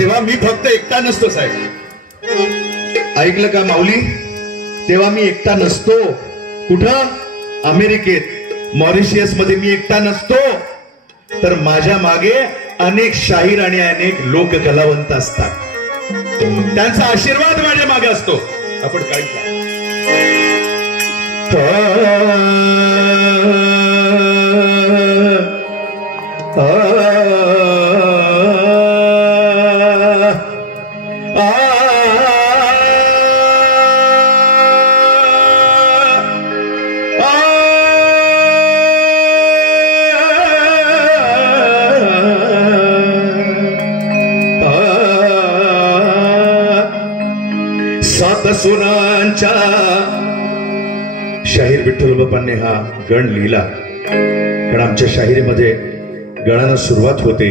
तेव्हा मी फक्त एकटा नसतो साहेब. ऐकलं का माऊली? तेव्हा मी एकटा नसतो. कुठं? अमेरिकेत, मॉरिशियस मध्ये मी एकटा नसतो. तर माझ्या मागे अनेक शाहीर आणि अनेक लोक कलावंत असतात. त्यांचा आशीर्वाद माझ्या मागे असतो. आपण काय सुरांच्या शाहीर विठ्ठल बापांनी हा गण लिहिला. पण आमच्या शाहिरीमध्ये गणाला सुरुवात होते.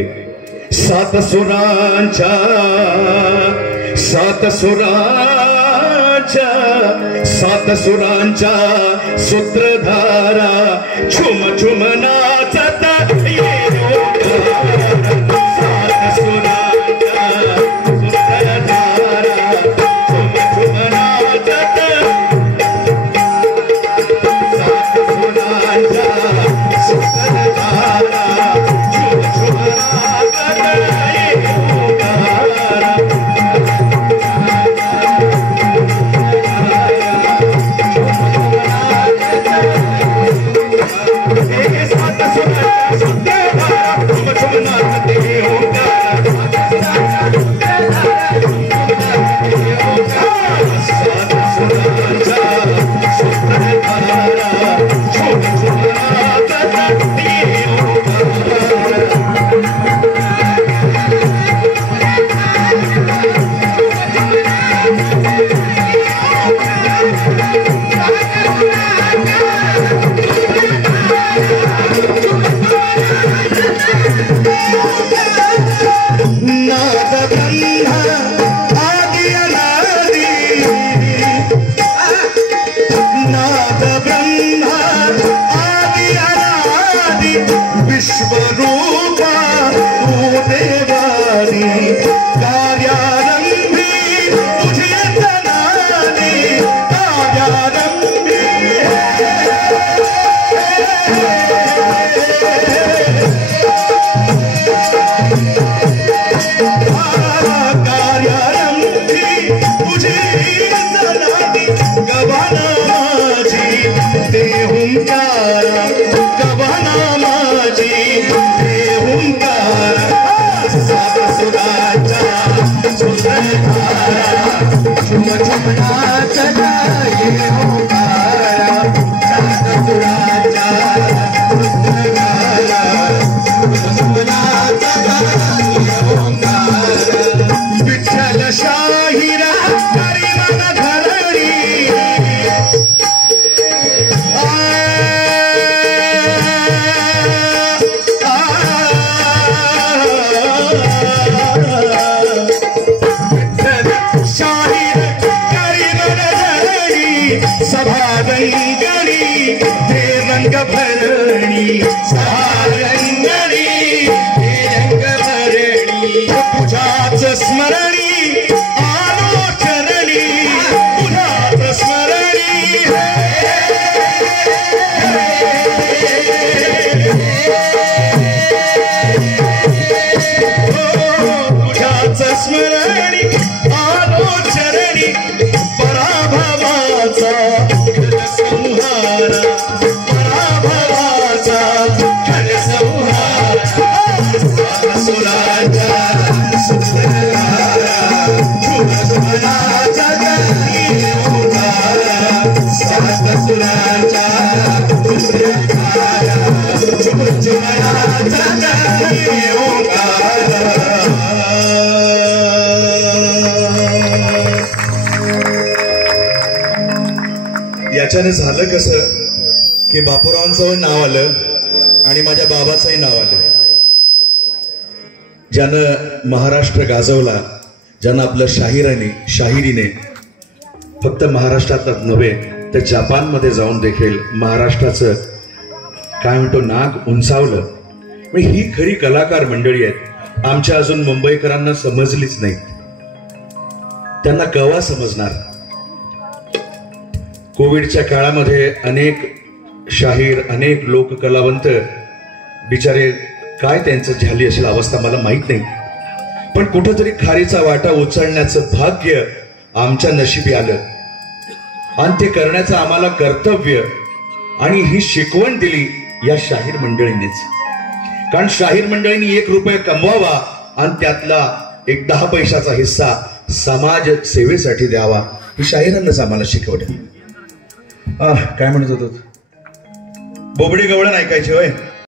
सात सुरांच्या सूत्रधारा छुम छुम नाचत याच्याने झालं कसं की बापूरावांचं नाव आलं आणि माझ्या बाबाचंही नाव आलं. ज्यानं महाराष्ट्र गाजवला, ज्यानं आपलं शाहिरीने फक्त महाराष्ट्रातच नव्हे तर जपानमध्ये जाऊन देखील महाराष्ट्राचं काय म्हणतो नाक उंचावलं. ही खरी कलाकार मंडळी आहेत. आमच्या अजून मुंबईकरांना समजलीच नाही. त्यांना केव्हा समजणार? कोविडच्या काळामध्ये अनेक शाहीर, अनेक लोककलावंत बिचारे काय त्यांचं झाली असेल अवस्था मला माहित नाही, पण कुठंतरी खारीचा वाटा उचलण्याचं भाग्य आमच्या नशिबी आलं आणि ते करण्याचं आम्हाला कर्तव्य आणि ही शिकवण दिली या शाहीर मंडळींनीच. कारण शाहीर मंडळींनी 1 रुपया कमवावा आणि त्यातला एक 10 पैशाचा हिस्सा समाज सेवेसाठी द्यावा, ही शाहिरांनाच आम्हाला शिकवलं. काय म्हणत होतो? बोबडे गवळण ऐकायचे होय.